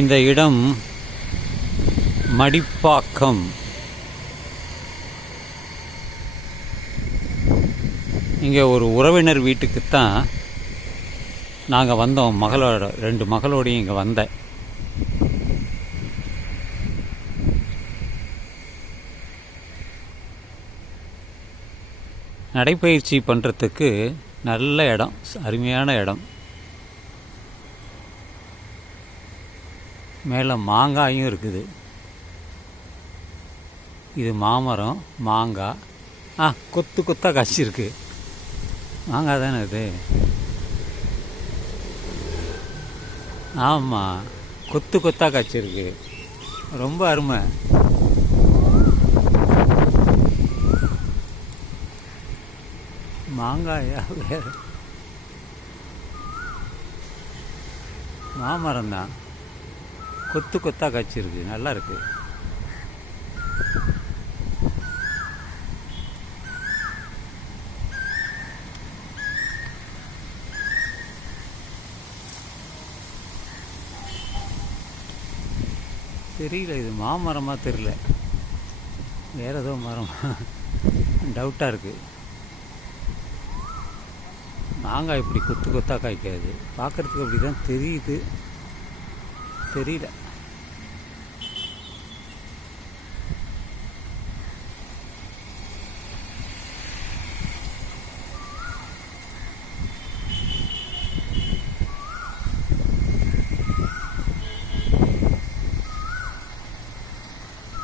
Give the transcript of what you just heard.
இந்த இடம் மடிப்பாக்கம். இங்கே ஒரு உறவினர் வீட்டுக்குத்தான் நாங்கள் வந்தோம். மகளோட ரெண்டு மகளோடையும் இங்கே வந்தேன். நடைப்பயிற்சி பண்ணுறதுக்கு நல்ல இடம் அருமையான இடம். மேலே மாங்காயும் இருக்குது. இது மாமரம் மாங்காய் ஆ கொத்து கொத்தாக காய்ச்சிருக்கு. மாங்காய் தானே இது? ஆமாம் கொத்து கொத்தாக காய்ச்சிருக்கு. ரொம்ப அருமை. மாங்காயா வேறு? மாமரம் தான் கொத்து கொத்தாக காய்ச்சிருக்கு. நல்லா இருக்கு தெரியல இது மாமரமாக தெரியல. வேற ஏதோ மரம். டவுட்டாக இருக்குது மாங்காய் இப்படி கொத்து கொத்தாக காய்க்காது. பார்க்குறதுக்கு அப்படி தான் தெரியுது. தெரியல.